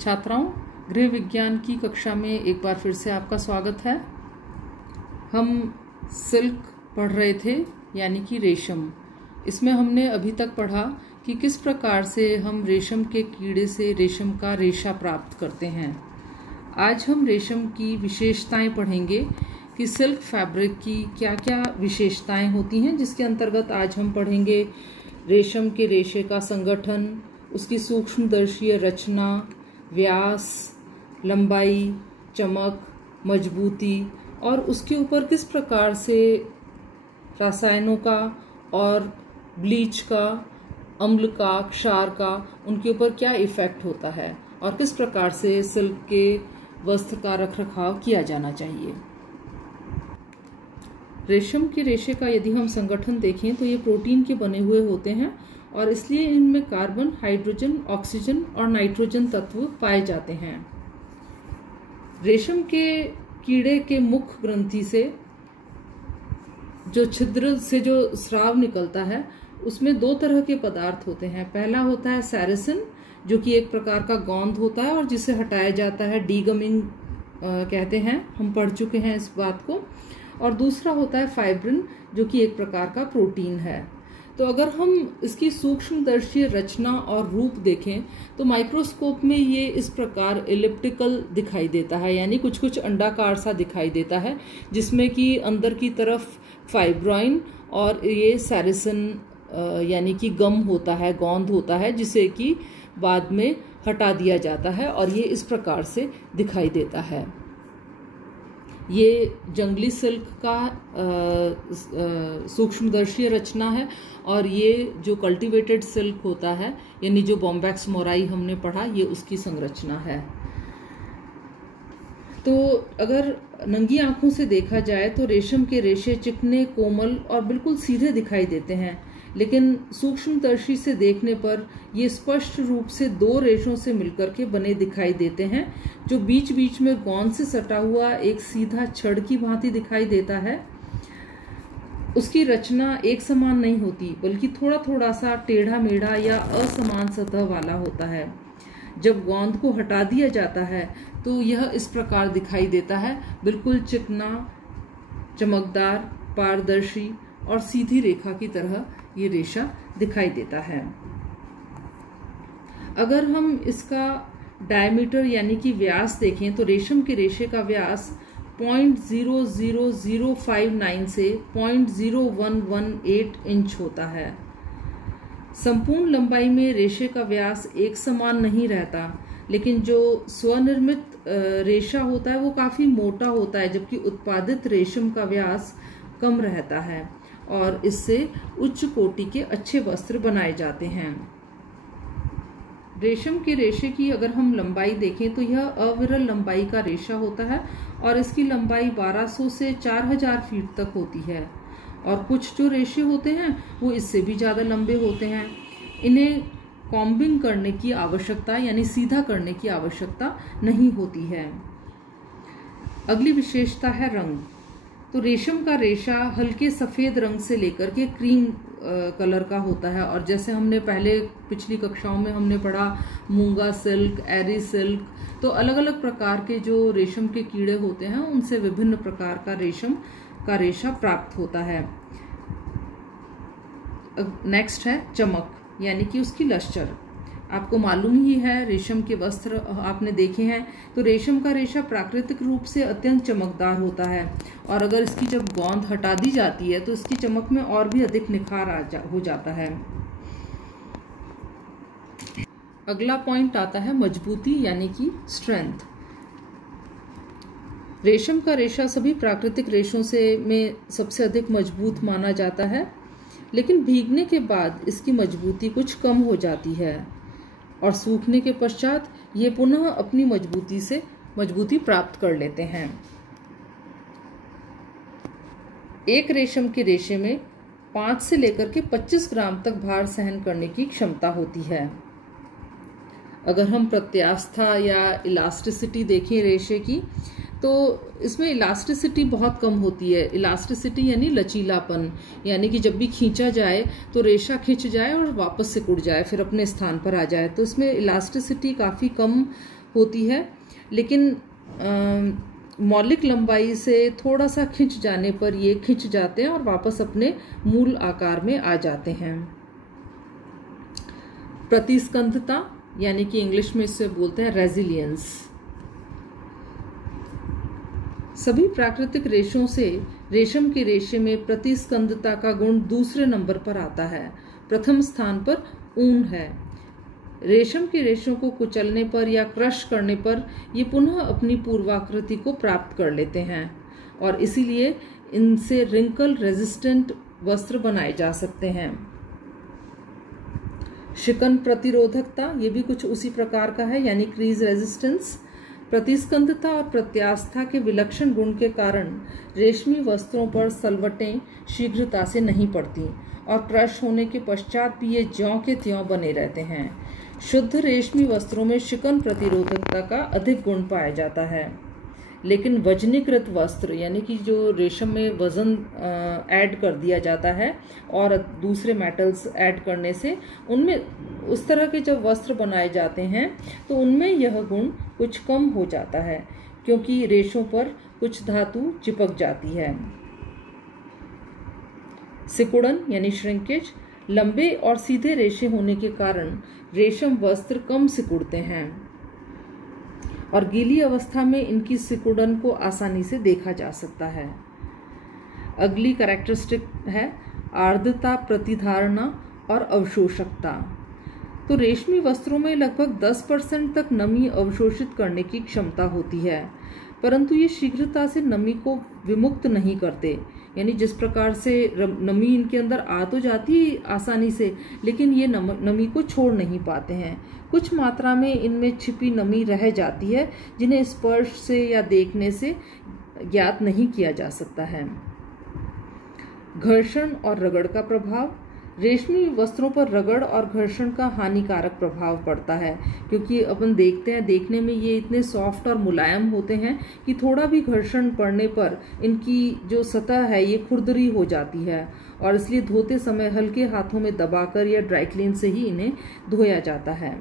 छात्राओं, गृह विज्ञान की कक्षा में एक बार फिर से आपका स्वागत है। हम सिल्क पढ़ रहे थे, यानी कि रेशम। इसमें हमने अभी तक पढ़ा कि किस प्रकार से हम रेशम के कीड़े से रेशम का रेशा प्राप्त करते हैं। आज हम रेशम की विशेषताएं पढ़ेंगे कि सिल्क फैब्रिक की क्या क्या विशेषताएं होती हैं, जिसके अंतर्गत आज हम पढ़ेंगे रेशम के रेशे का संगठन, उसकी सूक्ष्मदर्शीय रचना, व्यास, लंबाई, चमक, मजबूती और उसके ऊपर किस प्रकार से रसायनों का और ब्लीच का, अम्ल का, क्षार का, उनके ऊपर क्या इफेक्ट होता है और किस प्रकार से सिल्क के वस्त्र का रखरखाव किया जाना चाहिए। रेशम के रेशे का यदि हम संगठन देखें तो ये प्रोटीन के बने हुए होते हैं और इसलिए इनमें कार्बन, हाइड्रोजन, ऑक्सीजन और नाइट्रोजन तत्व पाए जाते हैं। रेशम के कीड़े के मुख ग्रंथि से जो छिद्र से जो स्राव निकलता है, उसमें दो तरह के पदार्थ होते हैं। पहला होता है सेरेसिन, जो कि एक प्रकार का गोंद होता है और जिसे हटाया जाता है, डीगमिंग कहते हैं, हम पढ़ चुके हैं इस बात को। और दूसरा होता है फाइब्रिन, जो कि एक प्रकार का प्रोटीन है। तो अगर हम इसकी सूक्ष्मदर्शीय रचना और रूप देखें तो माइक्रोस्कोप में ये इस प्रकार एलिप्टिकल दिखाई देता है, यानी कुछ कुछ अंडाकार सा दिखाई देता है, जिसमें कि अंदर की तरफ फाइब्रोइन और ये सेरेसिन यानी कि गम होता है, गोंद होता है, जिसे कि बाद में हटा दिया जाता है और ये इस प्रकार से दिखाई देता है। ये जंगली सिल्क का सूक्ष्मदर्शीय रचना है और ये जो कल्टीवेटेड सिल्क होता है, यानी जो बॉम्बैक्स मोराई हमने पढ़ा, ये उसकी संरचना है। तो अगर नंगी आंखों से देखा जाए तो रेशम के रेशे चिकने, कोमल और बिल्कुल सीधे दिखाई देते हैं, लेकिन सूक्ष्मदर्शी से देखने पर ये स्पष्ट रूप से दो रेशों से मिलकर के बने दिखाई देते हैं। जो बीच बीच में गोंद से सटा हुआ एक सीधा छड़ की भांति दिखाई देता है, उसकी रचना एक समान नहीं होती, बल्कि थोड़ा थोड़ा सा टेढ़ा मेढ़ा या असमान सतह वाला होता है। जब गोंद को हटा दिया जाता है तो यह इस प्रकार दिखाई देता है, बिल्कुल चिकना, चमकदार, पारदर्शी और सीधी रेखा की तरह ये रेशा दिखाई देता है। अगर हम इसका डायमीटर यानी कि व्यास देखें तो रेशम के रेशे का व्यास 0.00059 से 0.0118 इंच होता है। संपूर्ण लंबाई में रेशे का व्यास एक समान नहीं रहता, लेकिन जो स्वनिर्मित रेशा होता है वो काफी मोटा होता है, जबकि उत्पादित रेशम का व्यास कम रहता है और इससे उच्च कोटि के अच्छे वस्त्र बनाए जाते हैं। रेशम के रेशे की अगर हम लंबाई देखें तो यह अविरल लंबाई का रेशा होता है और इसकी लंबाई 1200 से 4000 फीट तक होती है। और कुछ जो रेशे होते हैं वो इससे भी ज्यादा लंबे होते हैं। इन्हें कॉम्बिंग करने की आवश्यकता यानी सीधा करने की आवश्यकता नहीं होती है। अगली विशेषता है रंग। तो रेशम का रेशा हल्के सफेद रंग से लेकर के क्रीम कलर का होता है, और जैसे हमने पहले पिछली कक्षाओं में हमने पढ़ा मूंगा सिल्क, एरी सिल्क, तो अलग अलग प्रकार के जो रेशम के कीड़े होते हैं उनसे विभिन्न प्रकार का रेशम का रेशा प्राप्त होता है। नेक्स्ट है चमक, यानी कि उसकी लश्चर। आपको मालूम ही है, रेशम के वस्त्र आपने देखे हैं, तो रेशम का रेशा प्राकृतिक रूप से अत्यंत चमकदार होता है और अगर इसकी जब गोंद हटा दी जाती है तो इसकी चमक में और भी अधिक निखार हो जाता है। अगला पॉइंट आता है मजबूती, यानी कि स्ट्रेंथ। रेशम का रेशा सभी प्राकृतिक रेशों में सबसे अधिक मजबूत माना जाता है, लेकिन भीगने के बाद इसकी मजबूती कुछ कम हो जाती है और सूखने के पश्चात ये पुनः अपनी मजबूती प्राप्त कर लेते हैं। एक रेशम के रेशे में 5 से लेकर के 25 ग्राम तक भार सहन करने की क्षमता होती है। अगर हम प्रत्यास्था या इलास्टिसिटी देखें रेशे की, तो इसमें इलास्टिसिटी बहुत कम होती है। इलास्टिसिटी यानी लचीलापन, यानी कि जब भी खींचा जाए तो रेशा खिंच जाए और वापस सिकुड़ जाए, फिर अपने स्थान पर आ जाए। तो इसमें इलास्टिसिटी काफ़ी कम होती है, लेकिन मौलिक लंबाई से थोड़ा सा खिंच जाने पर ये खिंच जाते हैं और वापस अपने मूल आकार में आ जाते हैं। प्रतिस्कंधता यानी कि इंग्लिश में इसे बोलते हैं रेजिलियंस। सभी प्राकृतिक रेशों से रेशम के रेशे में प्रतिस्कंधता का गुण दूसरे नंबर पर आता है। प्रथम स्थान पर ऊन है। रेशम के रेशों को कुचलने पर या क्रश करने पर ये पुनः अपनी पूर्वाकृति को प्राप्त कर लेते हैं और इसीलिए इनसे रिंकल रेजिस्टेंट वस्त्र बनाए जा सकते हैं। शिकन प्रतिरोधकता ये भी कुछ उसी प्रकार का है, यानी क्रीज रेजिस्टेंस। प्रतिस्कंधता और प्रत्यास्था के विलक्षण गुण के कारण रेशमी वस्त्रों पर सलवटें शीघ्रता से नहीं पड़ती और क्रश होने के पश्चात भी ये ज्यों के त्यों बने रहते हैं। शुद्ध रेशमी वस्त्रों में शिकन प्रतिरोधकता का अधिक गुण पाया जाता है, लेकिन वजनीकृत वस्त्र यानी कि जो रेशम में वजन ऐड कर दिया जाता है और दूसरे मेटल्स ऐड करने से उनमें उस तरह के जब वस्त्र बनाए जाते हैं तो उनमें यह गुण कुछ कम हो जाता है, क्योंकि रेशों पर कुछ धातु चिपक जाती है। सिकुड़न यानी श्रिंकेज। लंबे और सीधे रेशे होने के कारण रेशम वस्त्र कम सिकुड़ते हैं और गीली अवस्था में इनकी सिकुड़न को आसानी से देखा जा सकता है। अगली कैरेक्टरिस्टिक है आर्द्रता, प्रतिधारणा और अवशोषकता। तो रेशमी वस्त्रों में लगभग 10% तक नमी अवशोषित करने की क्षमता होती है, परंतु ये शीघ्रता से नमी को विमुक्त नहीं करते। यानी जिस प्रकार से नमी इनके अंदर आ तो जाती है आसानी से, लेकिन ये नमी को छोड़ नहीं पाते हैं। कुछ मात्रा में इनमें छिपी नमी रह जाती है, जिन्हें स्पर्श से या देखने से ज्ञात नहीं किया जा सकता है। घर्षण और रगड़ का प्रभाव। रेशमी वस्त्रों पर रगड़ और घर्षण का हानिकारक प्रभाव पड़ता है, क्योंकि अपन देखते हैं देखने में ये इतने सॉफ्ट और मुलायम होते हैं कि थोड़ा भी घर्षण पड़ने पर इनकी जो सतह है ये खुरदरी हो जाती है और इसलिए धोते समय हल्के हाथों में दबाकर या ड्राई क्लीन से ही इन्हें धोया जाता है।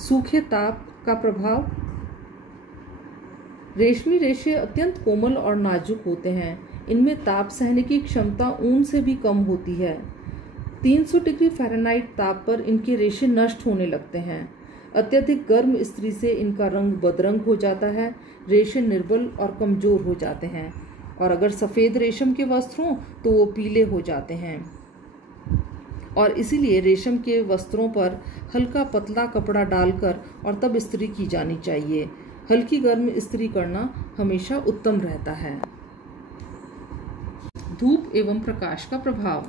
सूखे ताप का प्रभाव। रेशमी रेशे अत्यंत कोमल और नाजुक होते हैं। इनमें ताप सहने की क्षमता ऊन से भी कम होती है। 300 डिग्री फ़ारेनहाइट ताप पर इनके रेशे नष्ट होने लगते हैं। अत्यधिक गर्म स्त्री से इनका रंग बदरंग हो जाता है, रेशे निर्बल और कमजोर हो जाते हैं और अगर सफ़ेद रेशम के वस्त्र हों तो वो पीले हो जाते हैं और इसीलिए रेशम के वस्त्रों पर हल्का पतला कपड़ा डालकर और तब इस्त्री की जानी चाहिए। हल्की गर्म इस्त्री करना हमेशा उत्तम रहता है। धूप एवं प्रकाश का प्रभाव।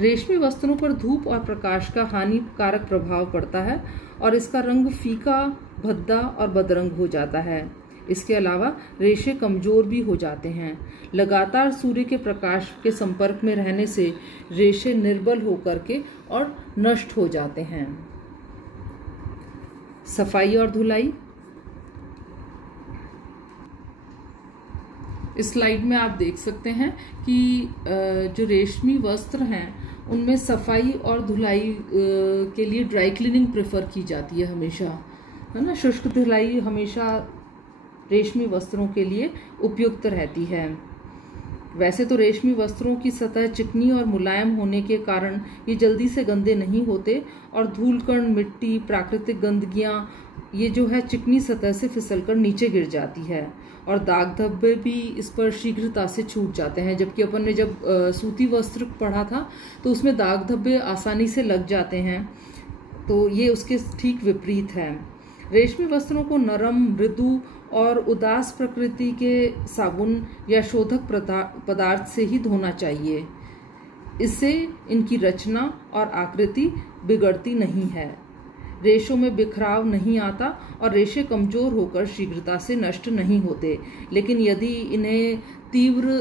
रेशमी वस्त्रों पर धूप और प्रकाश का हानिकारक प्रभाव पड़ता है और इसका रंग फीका, भद्दा और बदरंग हो जाता है। इसके अलावा रेशे कमजोर भी हो जाते हैं। लगातार सूर्य के प्रकाश के संपर्क में रहने से रेशे निर्बल होकर के और नष्ट हो जाते हैं। सफाई और धुलाई। इस स्लाइड में आप देख सकते हैं कि जो रेशमी वस्त्र हैं उनमें सफाई और धुलाई के लिए ड्राई क्लीनिंग प्रेफर की जाती है हमेशा, है ना। शुष्क धुलाई हमेशा रेशमी वस्त्रों के लिए उपयुक्त रहती है। वैसे तो रेशमी वस्त्रों की सतह चिकनी और मुलायम होने के कारण ये जल्दी से गंदे नहीं होते और धूलकण, मिट्टी, प्राकृतिक गंदगियां ये जो है चिकनी सतह से फिसलकर नीचे गिर जाती है और दाग धब्बे भी इस पर शीघ्रता से छूट जाते हैं। जबकि अपन ने जब सूती वस्त्र पढ़ा था तो उसमें दाग धब्बे आसानी से लग जाते हैं, तो ये उसके ठीक विपरीत है। रेशमी वस्त्रों को नरम, मृदु और उदास प्रकृति के साबुन या शोधक पदार्थ से ही धोना चाहिए। इससे इनकी रचना और आकृति बिगड़ती नहीं है, रेशों में बिखराव नहीं आता और रेशे कमजोर होकर शीघ्रता से नष्ट नहीं होते। लेकिन यदि इन्हें तीव्र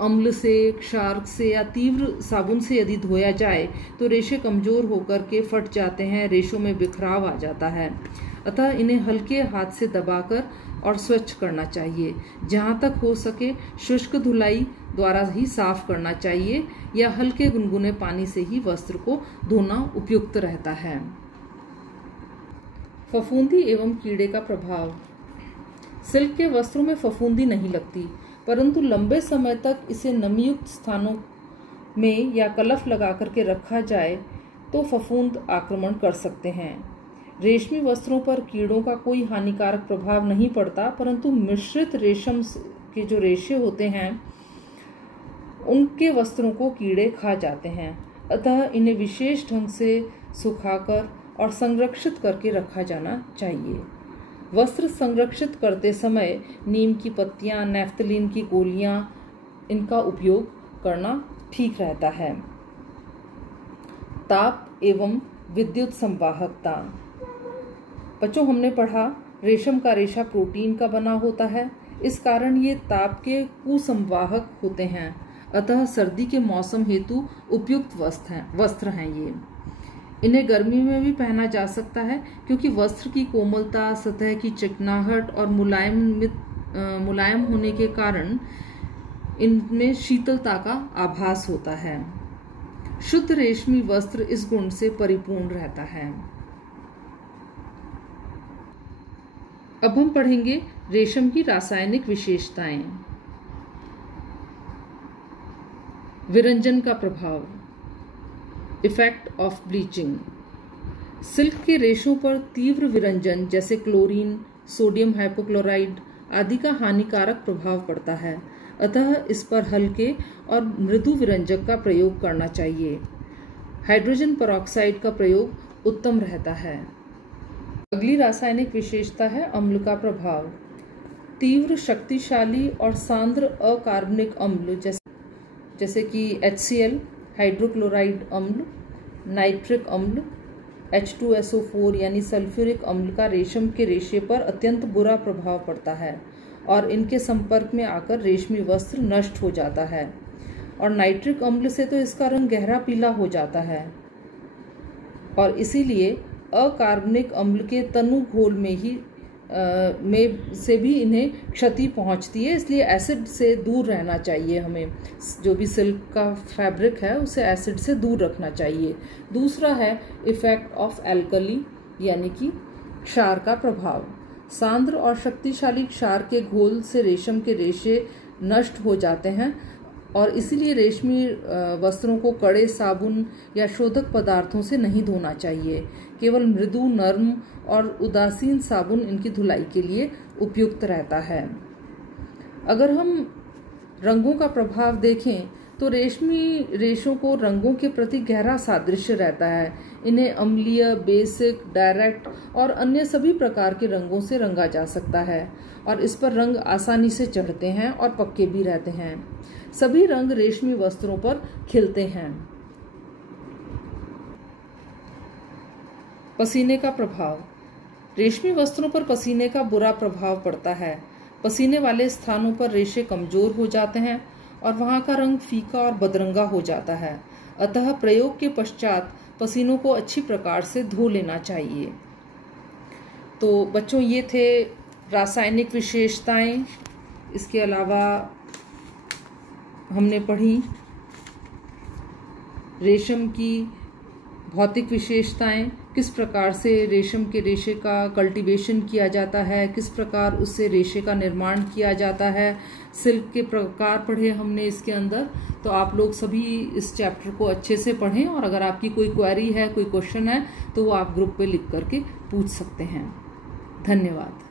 अम्ल से, क्षार से या तीव्र साबुन से यदि धोया जाए तो रेशे कमजोर होकर के फट जाते हैं, रेशों में बिखराव आ जाता है। अतः इन्हें हल्के हाथ से दबाकर और स्वच्छ करना चाहिए। जहाँ तक हो सके शुष्क धुलाई द्वारा ही साफ करना चाहिए या हल्के गुनगुने पानी से ही वस्त्र को धोना उपयुक्त रहता है। फफूंदी एवं कीड़े का प्रभाव। सिल्क के वस्त्रों में फफूंदी नहीं लगती, परंतु लंबे समय तक इसे नमीयुक्त स्थानों में या कलफ लगा करके रखा जाए तो फफूंद आक्रमण कर सकते हैं। रेशमी वस्त्रों पर कीड़ों का कोई हानिकारक प्रभाव नहीं पड़ता, परंतु मिश्रित रेशम के जो रेशे होते हैं उनके वस्त्रों को कीड़े खा जाते हैं। अतः इन्हें विशेष ढंग से सुखाकर और संरक्षित करके रखा जाना चाहिए। वस्त्र संरक्षित करते समय नीम की पत्तियां, नैफ्थलीन की गोलियां, इनका उपयोग करना ठीक रहता है। ताप एवं विद्युत संवाहकता। बच्चों, हमने पढ़ा रेशम का रेशा प्रोटीन का बना होता है, इस कारण ये ताप के कुसंवाहक होते हैं। अतः सर्दी के मौसम हेतु उपयुक्त वस्त्र हैं ये। इन्हें गर्मी में भी पहना जा सकता है, क्योंकि वस्त्र की कोमलता, सतह की चिकनाहट और मुलायम होने के कारण इनमें शीतलता का आभास होता है। शुद्ध रेशमी वस्त्र इस गुण से परिपूर्ण रहता है। अब हम पढ़ेंगे रेशम की रासायनिक विशेषताएं। विरंजन का प्रभाव, इफेक्ट ऑफ ब्लीचिंग। सिल्क के रेशों पर तीव्र विरंजन जैसे क्लोरीन, सोडियम हाइपोक्लोराइड आदि का हानिकारक प्रभाव पड़ता है। अतः इस पर हल्के और मृदु विरंजक का प्रयोग करना चाहिए। हाइड्रोजन परऑक्साइड का प्रयोग उत्तम रहता है। अगली रासायनिक विशेषता है अम्ल का प्रभाव। तीव्र, शक्तिशाली और सांद्र अकार्बनिक अम्ल जैसे कि HCl, हाइड्रोक्लोराइड अम्ल, नाइट्रिक अम्ल, H2SO4 यानी सल्फ्यूरिक अम्ल का रेशम के रेशे पर अत्यंत बुरा प्रभाव पड़ता है और इनके संपर्क में आकर रेशमी वस्त्र नष्ट हो जाता है। और नाइट्रिक अम्ल से तो इसका रंग गहरा पीला हो जाता है और इसीलिए अकार्बनिक अम्ल के तनु घोल में से भी इन्हें क्षति पहुंचती है। इसलिए एसिड से दूर रहना चाहिए हमें। जो भी सिल्क का फैब्रिक है उसे एसिड से दूर रखना चाहिए। दूसरा है इफेक्ट ऑफ एल्कली यानी कि क्षार का प्रभाव। सांद्र और शक्तिशाली क्षार के घोल से रेशम के रेशे नष्ट हो जाते हैं और इसीलिए रेशमी वस्त्रों को कड़े साबुन या शोधक पदार्थों से नहीं धोना चाहिए। केवल मृदु, नर्म और उदासीन साबुन इनकी धुलाई के लिए उपयुक्त रहता है। अगर हम रंगों का प्रभाव देखें तो रेशमी रेशों को रंगों के प्रति गहरा सादृश्य रहता है। इन्हें अम्लीय, बेसिक, डायरेक्ट और अन्य सभी प्रकार के रंगों से रंगा जा सकता है और इस पर रंग आसानी से चढ़ते हैं और पक्के भी रहते हैं। सभी रंग रेशमी वस्त्रों पर खिलते हैं। पसीने का प्रभाव। रेशमी वस्त्रों पर पसीने का बुरा प्रभाव पड़ता है। पसीने वाले स्थानों पर रेशे कमजोर हो जाते हैं और वहां का रंग फीका और बदरंगा हो जाता है। अतः प्रयोग के पश्चात पसीनों को अच्छी प्रकार से धो लेना चाहिए। तो बच्चों, ये थे रासायनिक विशेषताएं। इसके अलावा हमने पढ़ी रेशम की भौतिक विशेषताएं, किस प्रकार से रेशम के रेशे का कल्टीवेशन किया जाता है, किस प्रकार उससे रेशे का निर्माण किया जाता है। सिल्क के प्रकार पढ़े हमने इसके अंदर। तो आप लोग सभी इस चैप्टर को अच्छे से पढ़ें और अगर आपकी कोई क्वेरी है, कोई क्वेश्चन है तो वो आप ग्रुप पे लिख करके पूछ सकते हैं। धन्यवाद।